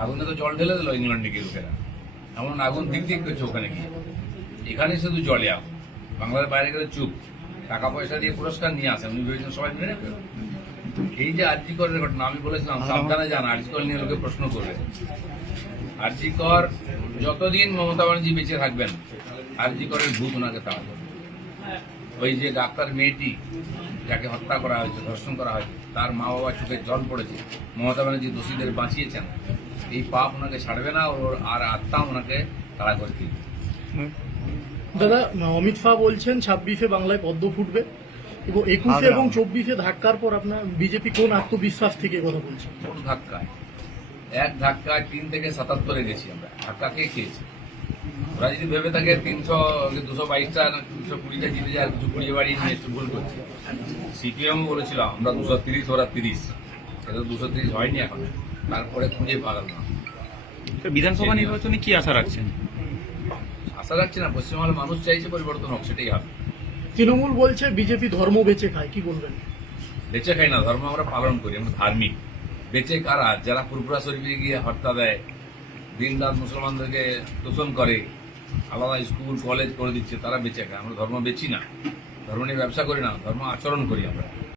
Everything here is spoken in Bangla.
আগুনে তো জল ঢেলে দিল ইংল্যান্ডে গিয়ে লোকেরা। এমন আগুন দিক দিক করছে ওখানে গিয়ে। এখানে শুধু জলে আগুন। বাংলার বাইরে গেলে চুপ। টাকা পয়সা দিয়ে পুরস্কার নিয়ে আসে। উনি ভেবেছেন সবাই মেনে এই যে আরজি করের ঘটনা আমি বলেছিলাম সাবধানে যান আরজি কর নিয়ে লোকে প্রশ্ন করবে। আরজি কর যতদিন মমতা ব্যানার্জি বেঁচে থাকবেন আরজি করের ভূত ওনাকে করবে। ওই যে ডাক্তার মেয়েটি যাকে হত্যা করা হয়েছে ধর্ষণ করা হয়েছে তার মা বাবা চোখে জল পড়েছে। মমতা ব্যানার্জি দোষীদের বাঁচিয়েছেন। এই পাপ ওনাকে ছাড়বে না ওর আর আত্মা ওনাকে তাড়া করে দিবে। দাদা অমিত শাহ বলছেন ছাব্বিশে বাংলায় পদ্ম ফুটবে। এবং একুশে এবং চব্বিশে ধাক্কার পর আপনার বিজেপি কোন আত্মবিশ্বাস থেকে কথা বলছেন কোন ধাক্কায়? এক ধাক্কায় তিন থেকে সাতাত্তরে গেছি আমরা। ধাক্কা কে খেয়েছি? ওরা যদি ভেবে থাকে তিনশো দুশো বাইশটা না তিনশো কুড়িটা জিতে যায় কিছু কুড়িয়ে বাড়িয়ে নিয়ে একটু ভুল করছে। সিপিএম বলেছিল আমরা দুশো তিরিশ ওরা তিরিশ। এটা দুশো তিরিশ হয়নি এখন। তারপরে খুঁজে পাগল না তো বিধানসভা নির্বাচনে কি আশা রাখছেন? আশা রাখছি না পশ্চিমবাংলার মানুষ চাইছে পরিবর্তন হোক সেটাই হবে তৃণমূল বলছে বিজেপি ধর্ম বেঁচে খায় কি বলবেন? বেঁচে খাই না ধর্ম আমরা পালন করি আমরা ধার্মিক। বেঁচে কারা? যারা পুরপুরা শরীফে গিয়ে হত্যা দেয় দিন রাত মুসলমানদেরকে শোষণ করে আলাদা স্কুল কলেজ করে দিচ্ছে তারা বেঁচে খায় আমরা ধর্ম বেচি না। ধর্ম নিয়ে ব্যবসা করি না ধর্ম আচরণ করি আমরা।